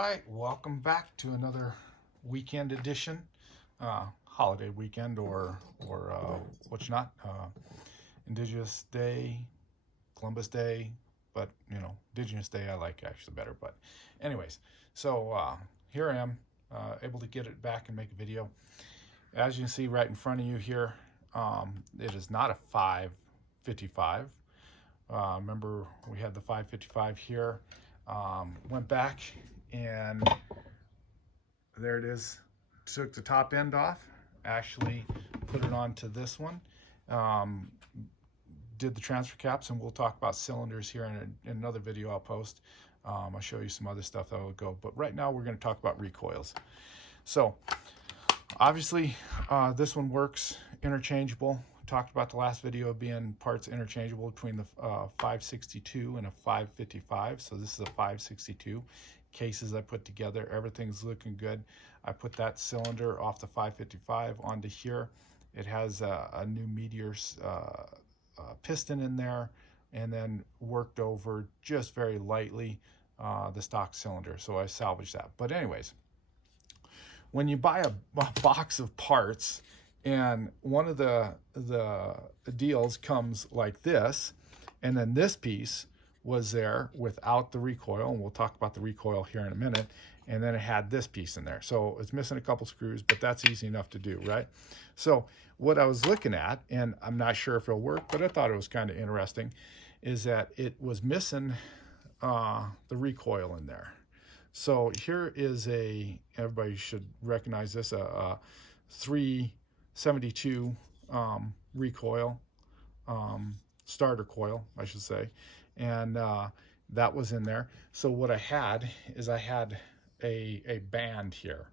right, welcome back to another weekend edition, holiday weekend or what's not, Indigenous Day, Columbus Day, but Indigenous Day I like actually better. But anyways, so here I am, able to get it back and make a video. As you can see right in front of you here, it is not a 555. Remember we had the 555 here. Went back and there it is. Took the top end off, actually put it onto this one. Did the transfer caps, and we'll talk about cylinders here in another video I'll post. I'll show you some other stuff that will go, but right now we're going to talk about recoils. So obviously this one works interchangeable. Talked about the last video being parts interchangeable between the 562 and a 555. So this is a 562. Cases I put together, everything's looking good. I put that cylinder off the 555 onto here. It has a new Meteor piston in there, and then worked over just very lightly the stock cylinder. So I salvaged that. But anyways, when you buy a box of parts, and one of the deals comes like this, and then this piece was there without the recoil, and we'll talk about the recoil here in a minute, and then it had this piece in there. So it's missing a couple screws, but that's easy enough to do, right? So what I was looking at, and I'm not sure if it'll work, but I thought it was kind of interesting, is that it was missing the recoil in there. So here is everybody should recognize this, a 372 recoil, starter coil, I should say, and that was in there. So what I had is I had a band here,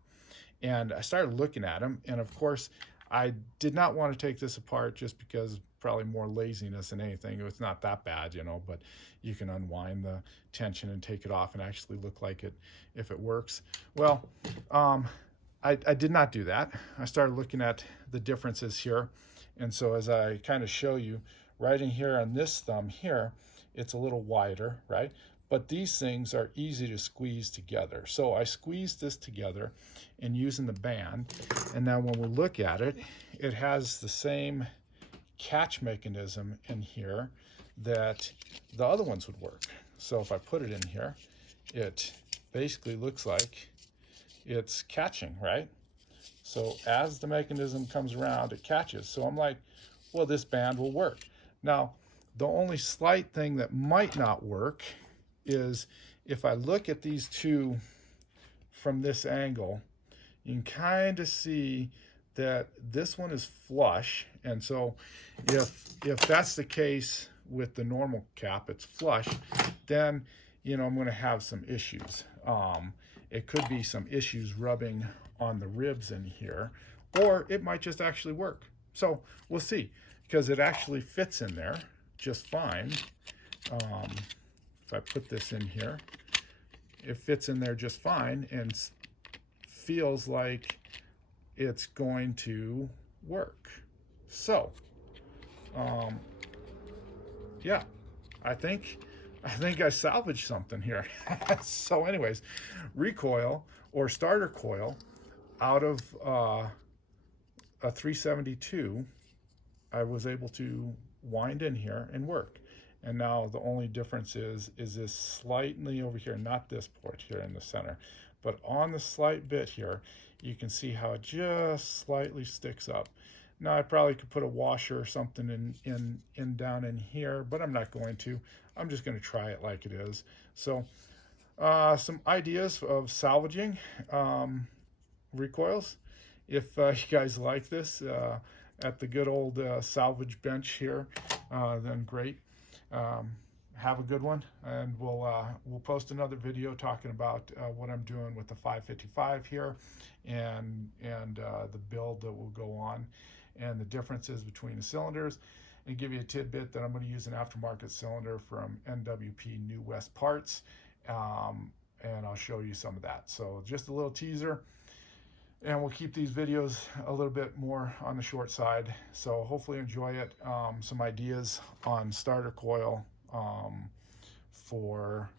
and I started looking at them, and of course I did not want to take this apart, just because probably more laziness than anything. It's not that bad, but you can unwind the tension and take it off and actually look like it if it works. Well, I did not do that. I started looking at the differences here. And so as I kind of show you, right in here on this thumb here, it's a little wider, right? But these things are easy to squeeze together. So I squeezed this together and using the band. And now when we look at it, it has the same catch mechanism in here that the other ones would work. So if I put it in here, it basically looks like it's catching, right? So as the mechanism comes around, it catches. So I'm like, well, this band will work. Now, the only slight thing that might not work is if I look at these two from this angle, you can kind of see that this one is flush. And so if that's the case with the normal cap, it's flush, then I'm going to have some issues. It could be some issues rubbing on the ribs in here, or it might just actually work. So we'll see, because it actually fits in there just fine. If I put this in here, it fits in there just fine and feels like it's going to work. So yeah, I think I salvaged something here. So anyways, recoil or starter coil out of a 372, I was able to wind in here and work. And now the only difference is this slightly over here, not this port here in the center, but on the slight bit here, you can see how it just slightly sticks up. Now I probably could put a washer or something in down in here, but I'm not going to. I'm just going to try it like it is. So some ideas of salvaging recoils. If you guys like this at the good old salvage bench here, then great. Have a good one, and we'll post another video talking about what I'm doing with the 555 here, and the build that will go on, and the differences between the cylinders, and give you a tidbit that I'm going to use an aftermarket cylinder from NWP New West Parts, and I'll show you some of that. So just a little teaser, and we'll keep these videos a little bit more on the short side. So hopefully enjoy it. Some ideas on starter coil for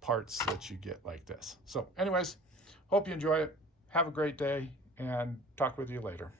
parts that you get like this. So anyways, hope you enjoy it. Have a great day, and talk with you later.